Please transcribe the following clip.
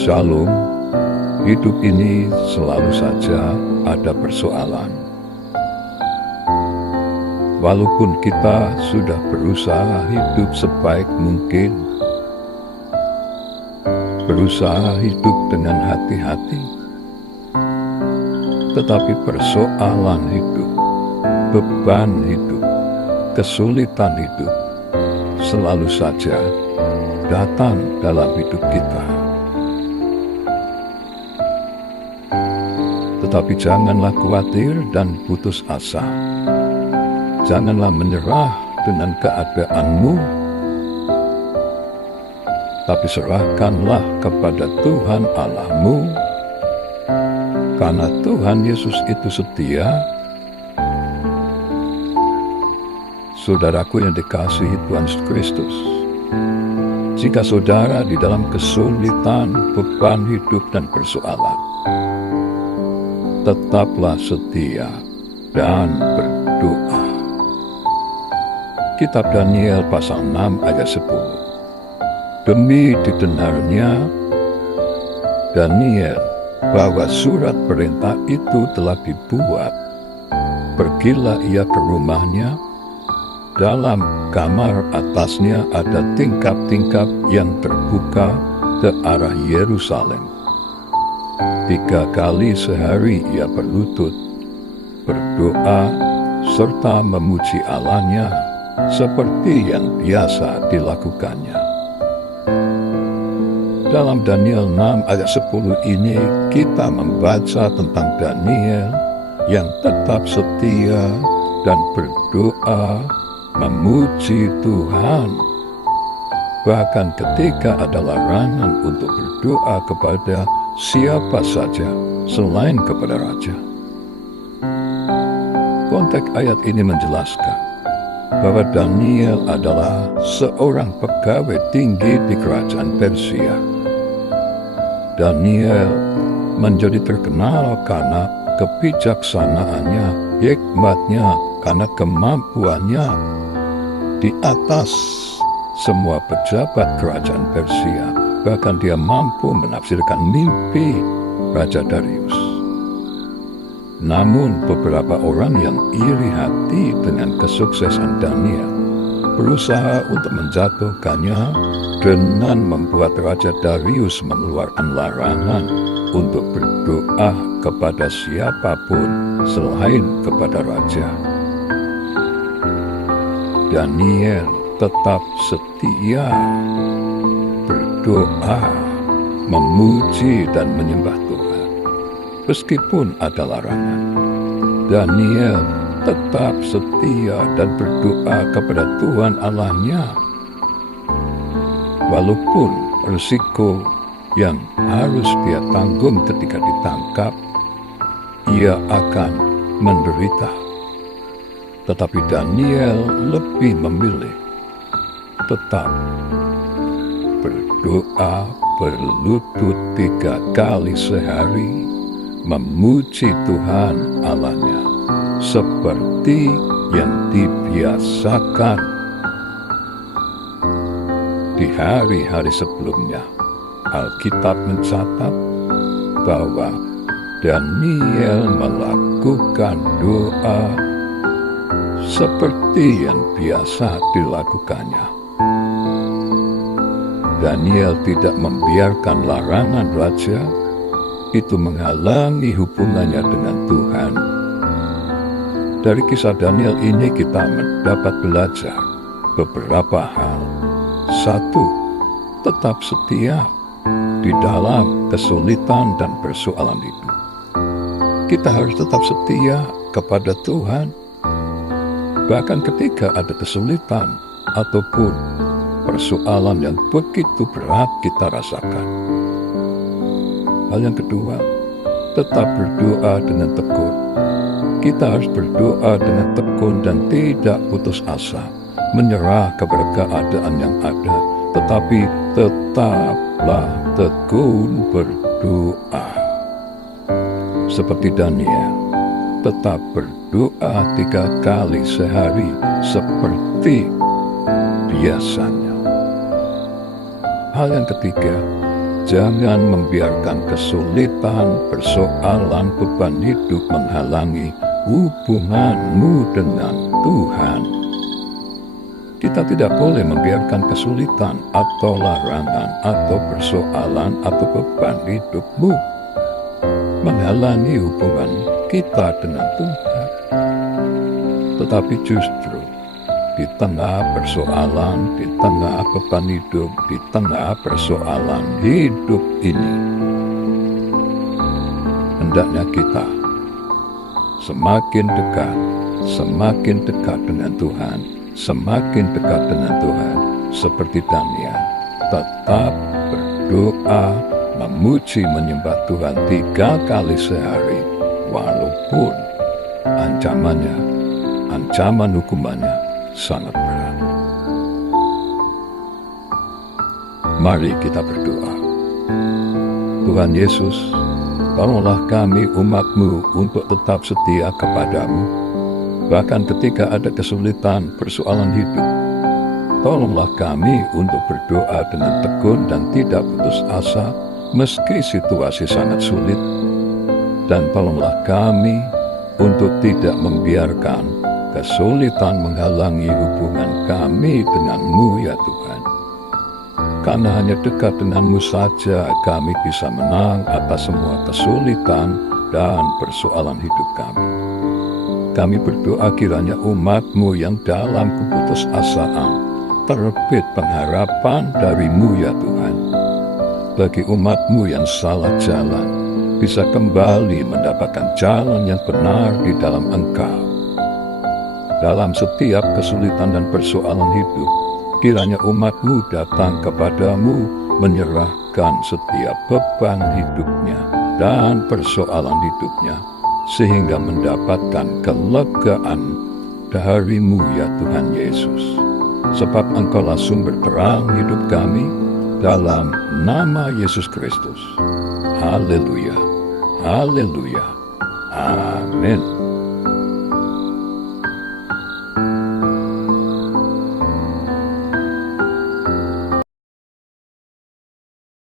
Shalom, hidup ini selalu saja ada persoalan. Walaupun kita sudah berusaha hidup sebaik mungkin, berusaha hidup dengan hati-hati, tetapi persoalan hidup, beban hidup, kesulitan hidup selalu saja datang dalam hidup kita. Tetapi janganlah khawatir dan putus asa. Janganlah menyerah dengan keadaanmu, tapi serahkanlah kepada Tuhan Allahmu, karena Tuhan Yesus itu setia. Saudaraku yang dikasihi Tuhan Yesus Kristus, jika saudara di dalam kesulitan, beban hidup dan persoalan, tetaplah setia dan berdoa. Kitab Daniel pasal 6 ayat 10. Demi didengarnya Daniel bahwa surat perintah itu telah dibuat, pergilah ia ke rumahnya. Dalam kamar atasnya ada tingkap-tingkap yang terbuka ke arah Yerusalem. 3 kali sehari ia berlutut, berdoa, serta memuji Allahnya seperti yang biasa dilakukannya. Dalam Daniel 6 ayat 10 ini kita membaca tentang Daniel yang tetap setia dan berdoa memuji Tuhan. Bahkan ketika ada larangan untuk berdoa kepada siapa saja selain kepada raja. Konteks ayat ini menjelaskan bahwa Daniel adalah seorang pegawai tinggi di kerajaan Persia. Daniel menjadi terkenal karena kebijaksanaannya, hikmatnya, karena kemampuannya di atas semua pejabat kerajaan Persia. Bahkan dia mampu menafsirkan mimpi Raja Darius. Namun beberapa orang yang iri hati dengan kesuksesan Daniel berusaha untuk menjatuhkannya dengan membuat Raja Darius mengeluarkan larangan untuk berdoa kepada siapapun selain kepada raja. Daniel tetap setia berdoa, memuji dan menyembah Tuhan. Meskipun ada larangan, Daniel tetap setia dan berdoa kepada Tuhan Allahnya. Walaupun risiko yang harus dia tanggung ketika ditangkap, ia akan menderita. Tetapi Daniel lebih memilih tetap berdoa, berlutut 3 kali sehari, memuji Tuhan Allahnya seperti yang dibiasakan di hari-hari sebelumnya. Alkitab mencatat bahwa Daniel melakukan doa seperti yang biasa dilakukannya. Daniel tidak membiarkan larangan raja itu menghalangi hubungannya dengan Tuhan. Dari kisah Daniel ini kita mendapat belajar beberapa hal. 1. Tetap setia di dalam kesulitan dan persoalan hidup. Kita harus tetap setia kepada Tuhan, bahkan ketika ada kesulitan ataupun persoalan yang begitu berat kita rasakan. Hal yang kedua, tetap berdoa dengan tekun. Kita harus berdoa dengan tekun dan tidak putus asa, menyerah kepada keadaan yang ada, tetapi tetaplah tekun berdoa. Seperti Daniel, tetap berdoa 3 kali sehari seperti biasanya. Hal yang ketiga, Jangan membiarkan kesulitan, persoalan, beban hidup menghalangi hubunganmu dengan Tuhan. Kita tidak boleh membiarkan kesulitan atau larangan atau persoalan atau beban hidupmu menghalangi hubungan kita dengan Tuhan. Tetapi justru di tengah persoalan, di tengah beban hidup, di tengah persoalan hidup ini, hendaknya kita semakin dekat dengan Tuhan, semakin dekat dengan Tuhan, seperti Daniel, tetap berdoa, memuji, menyembah Tuhan 3 kali sehari, walaupun ancaman hukumannya sangat berat. Mari kita berdoa. Tuhan Yesus, tolonglah kami umat-Mu untuk tetap setia kepadamu, bahkan ketika ada kesulitan persoalan hidup. Tolonglah kami untuk berdoa dengan tekun dan tidak putus asa meski situasi sangat sulit. Dan tolonglah kami untuk tidak membiarkan kesulitan menghalangi hubungan kami dengan-Mu ya Tuhan. Karena hanya dekat dengan-Mu saja kami bisa menang atas semua kesulitan dan persoalan hidup kami. Kami berdoa kiranya umat-Mu yang dalam keputusasaan terbit pengharapan dari-Mu ya Tuhan. Bagi umat-Mu yang salah jalan, bisa kembali mendapatkan jalan yang benar di dalam Engkau. Dalam setiap kesulitan dan persoalan hidup, kiranya umat-Mu datang kepadamu, menyerahkan setiap beban hidupnya dan persoalan hidupnya, sehingga mendapatkan kelegaan dari-Mu ya Tuhan Yesus. Sebab Engkaulah sumber terang hidup kami, dalam nama Yesus Kristus. Haleluya, haleluya, amin.